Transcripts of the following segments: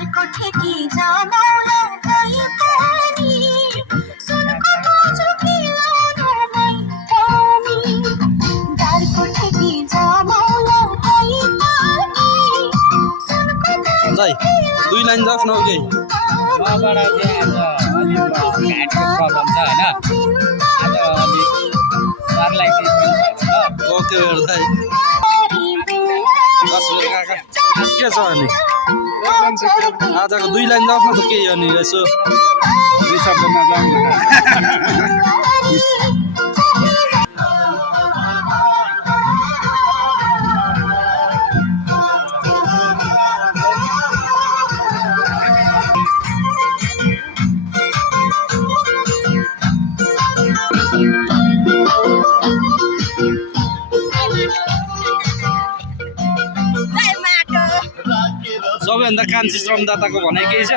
दारको ठेकी जमाउला गई पानी सुनको बोझो मिलाउनु भई पानी दारको ठेकी जमाउला गई पानी सुनको दाइ दुई लाइन जाओस् न ओके मबाट चाहिँ आज अलिक घाटको प्रब्लम छ होइन आज अलिक सरलाई चाहिँ ओके हेर दाइ 10 बेर काका के छ अनि आजको दुई लाइन जाओस् न त के अनि यसो रिसर्चमा जाउँ न सबैभन्दा कान्छी श्रमदाताको भनाइ केही छ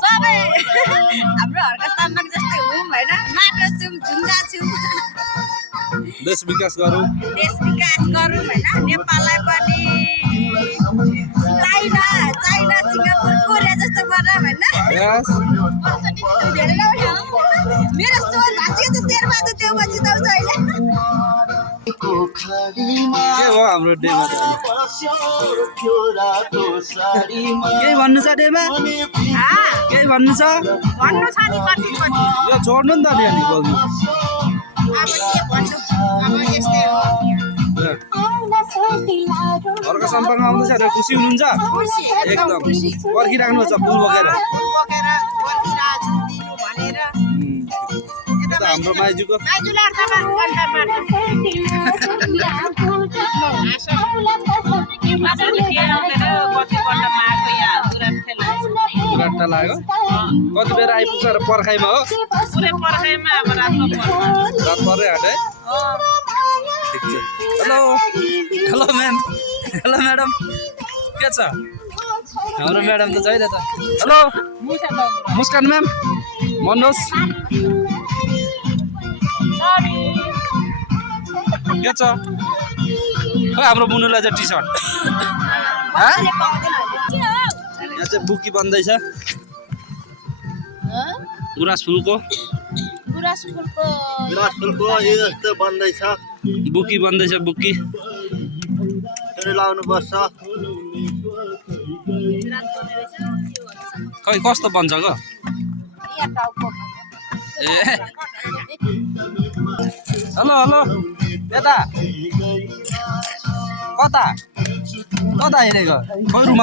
सबै हाम्रो हर्का सम्मान जस्तै हौँ होइन माटो छौँ ढुङ्गा छौँ देश विकास गरौँ देश विकास गरौँ होइन नेपाललाई पनि चाइना सिङ्गापुर कोरिया जस्तो बनाऊँ होइन यस मेरो स्वर भाषिक त शेरबहादुर देउवा जिताउँछ अहिले के भयो हाम्रो डेमा त केही भन्नु छ डेमा केही भन्नु छ भन्नु छ नि कति कति यो छोड्नु नि त नि अनि बोल्नु अब के भन्नु अब यस्तै हो अर्को सम्पर्कमा आउँदैछ र खुसी हुनुहुन्छ एकदम पर्खिराख्नु छ फुल बोकेर बोकेर पर्खिरहेको छु दिनु भनेर त हाम्रो माइजूको माइजूले अर्थमा रातटा लाग्यो कति बेर आइपुग्छ र पर्खाइमा हो रात परै हाट है ठिक छ hello hello ma'am hello madam के छ हाम्रो म्याडम त छैन त हेलो मुस्कान म्याम भन्नुहोस् के छ खै हाम्रो मुनुलाई चाहिँ टी सर्ट यहाँ चाहिँ बुकी बन्दैछ गुराँस फुलको यस्तो बन्दैछ बुकी बन्दैछ बुकी लाउनु पर्छ खै कस्तो बन्छ ग ए हेलो हेलो यता कता कता हिँडेको खै रुम